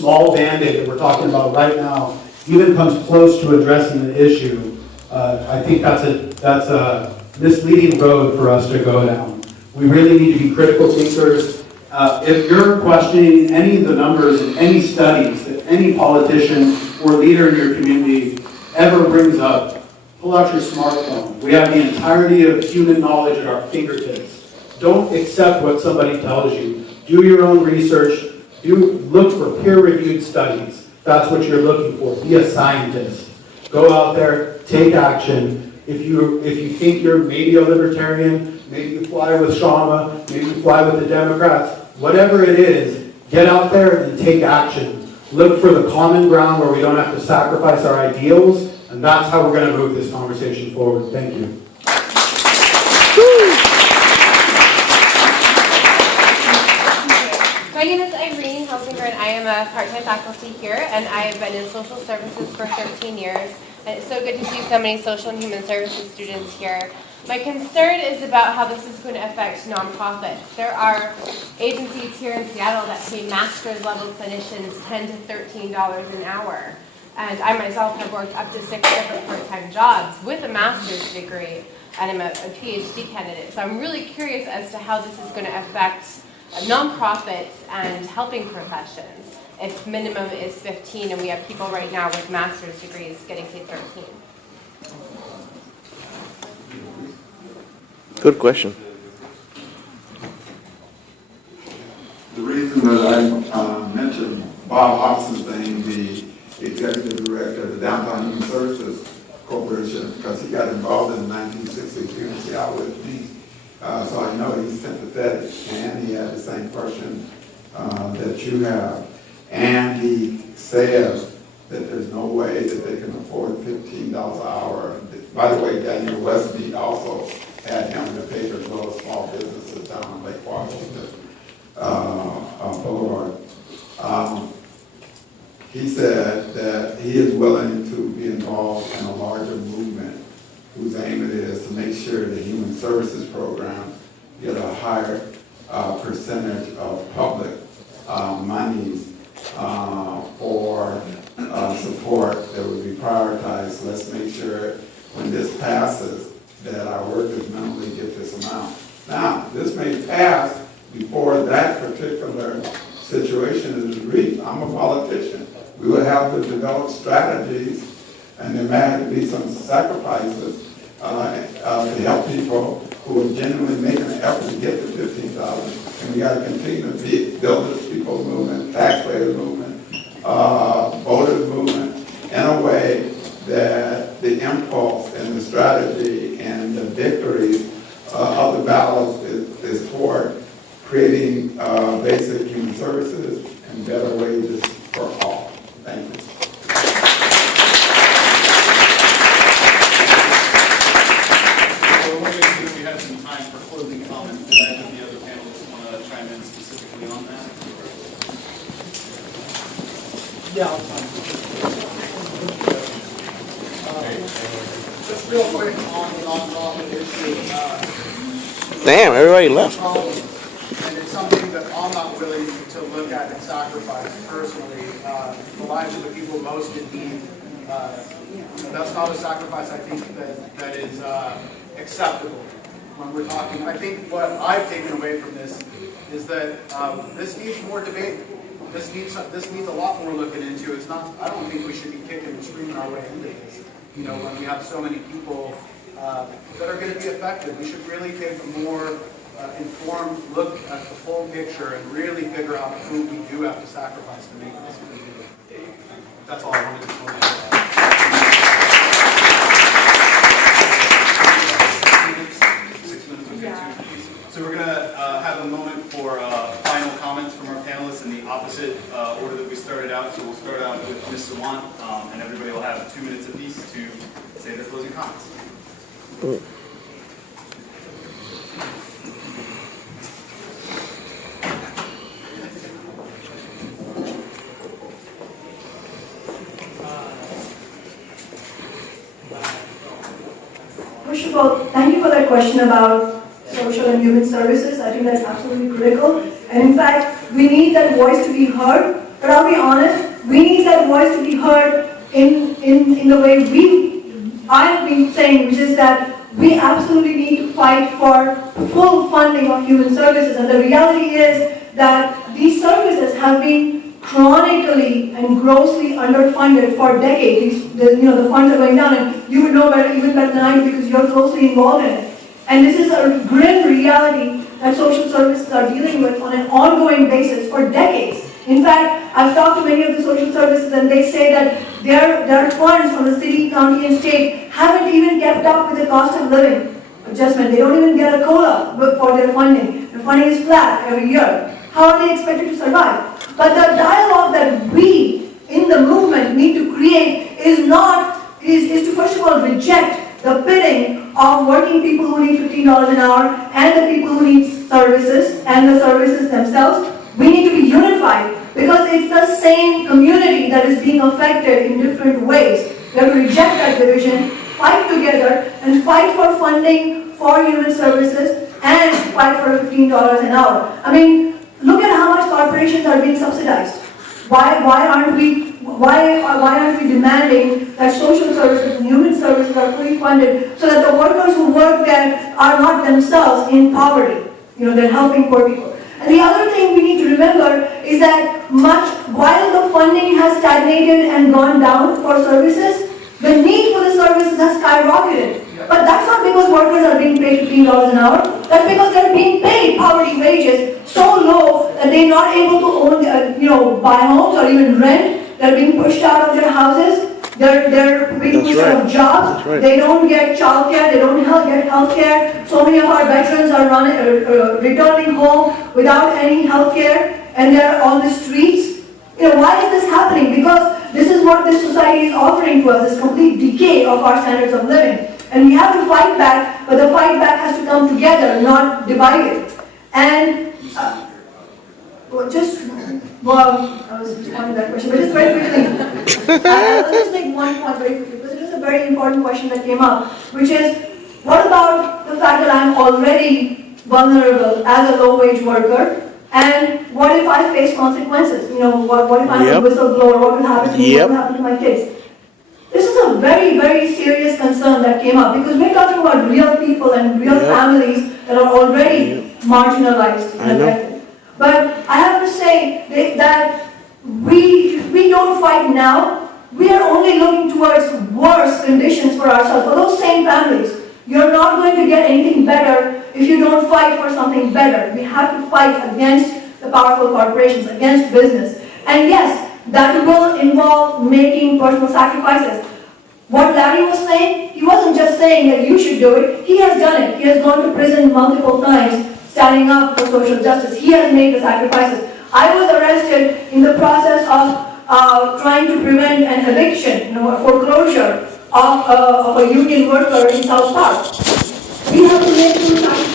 small band-aid that we're talking about right now even comes close to addressing the issue, I think that's a misleading road for us to go down. We really need to be critical thinkers. If you're questioning any of the numbers in any studies that any politician or leader in your community ever brings up, pull out your smartphone. We have the entirety of human knowledge at our fingertips. Don't accept what somebody tells you. Do your own research. Look for peer-reviewed studies. That's what you're looking for. Be a scientist. Go out there, take action. If you think you're maybe a libertarian, maybe you fly with Kshama, maybe you fly with the Democrats, whatever it is, get out there and take action. Look for the common ground where we don't have to sacrifice our ideals, and that's how we're going to move this conversation forward. Thank you. My name is Irene Hauzinger, and I am a part-time faculty here, and I have been in social services for 13 years. And it's so good to see so many social and human services students here. My concern is about how this is going to affect nonprofits. There are agencies here in Seattle that pay master's level clinicians $10 to $13 an hour. And I myself have worked up to 6 different part-time jobs with a master's degree, and I'm a PhD candidate. So I'm really curious as to how this is going to affect nonprofits and helping professions. If minimum is 15 and we have people right now with master's degrees getting paid 13. Good question. The reason that I mentioned Bob Hobson's name, the executive director of the Downtown Human Services Corporation, because he got involved in the 1962 in Seattle with me. So I know he's sympathetic, and he had the same question that you have. And he says that there's no way that they can afford $15 an hour. By the way, Daniel Westby also had him to pay as well as small businesses down on Lake Washington Boulevard. He said that he is willing to be involved in a larger movement whose aim it is to make sure the human services program get a higher percentage of public monies for support that would be prioritized. Let's make sure when this passes that our workers minimally get this amount. Now, this may pass before that particular situation is reached. I'm a politician. We would have to develop strategies, and there may have to be some sacrifices to help people who are genuinely making an effort to get to $15,000. And we got to continue to build this people's movement, taxpayers movement, voters movement, in a way that the impulse and the strategy and the victories of the battles is toward creating basic human services and better wages for all. Thank you. So we're going to see if we have some time for closing comments. Did any of the other panelists want to chime in specifically on that? Yeah. Just real quick on the nonprofit issue. Damn, everybody left. And it's something that I'm not willing to look at and sacrifice personally. The lives of the people most in need. That's not a sacrifice I think that is acceptable when we're talking. I think what I've taken away from this is that this needs more debate. This needs a lot more looking into. It's not. I don't think we should be kicking and screaming our way into this. You know, when we have so many people that are going to be affected, we should really take a more informed look at the full picture and really figure out who we do have to sacrifice to make this good. That's all I wanted to point out. So we're going to have a moment for final comments from our panelists in the opposite order that we started out. So we'll start out with Ms. Sawant, and everybody will have 2 minutes apiece to say their closing comments. First of all, thank you for that question about social and human services. I think that's absolutely critical. And in fact, we need that voice to be heard But I'll be honest, we need that voice to be heard in the way I've been saying, which is that we absolutely need to fight for full funding of human services. And the reality is that these services have been chronically and grossly underfunded for decades. The funds are going down, and you would know better, even better than I do, because you're closely involved in it. And this is a grim reality that social services are dealing with on an ongoing basis for decades. In fact, I've talked to many of the social services, and they say that their funds from the city, county, and state haven't even kept up with the cost of living adjustment. They don't even get a COLA for their funding. The funding is flat every year. How are they expected to survive? But the dialogue that we in the movement need to create is to first of all reject the pitting of working people who need $15 an hour and the people who need services and the services themselves. We need to be unified because it's the same community that is being affected in different ways. We have to reject that division, fight together, and fight for funding for human services and fight for $15 an hour. I mean, look at how much corporations are being subsidized. Why aren't we demanding that social services and human services are fully funded so that the workers who work there are not themselves in poverty? They're helping poor people. And the other thing we need to remember is that while the funding has stagnated and gone down for services, the need for the services has skyrocketed. But that's not because workers are being paid $15 an hour. That's because they're being paid poverty wages so low that they're not able to own, buy homes or even rent. They're being pushed out of their houses. They're being pushed out of jobs. Right. They don't get childcare. They don't get health care. So many of our veterans are returning home without any health care, and they're on the streets. Why is this happening? Because this is what this society is offering to us, this complete decay of our standards of living. And we have to fight back, but the fight back has to come together, not divided. And I was responding to that question, but just very quickly, I'll just make one point very quickly, because it is a very important question that came up, which is, what about the fact that I'm already vulnerable as a low-wage worker? And what if I face consequences? What if I'm a whistleblower? What will happen to me? What will happen to my kids? This is a very, very serious concern that came up because we're talking about real people and real families that are already marginalized and affected. But I have to say that if we don't fight now, we are only looking towards worse conditions for ourselves, for those same families. You're not going to get anything better if you don't fight for something better. We have to fight against the powerful corporations, against business. And yes, that will involve making personal sacrifices. What Larry was saying, he wasn't just saying that you should do it. He has done it. He has gone to prison multiple times standing up for social justice. He has made the sacrifices. I was arrested in the process of trying to prevent an eviction, a foreclosure of a union worker in South Park. We have to make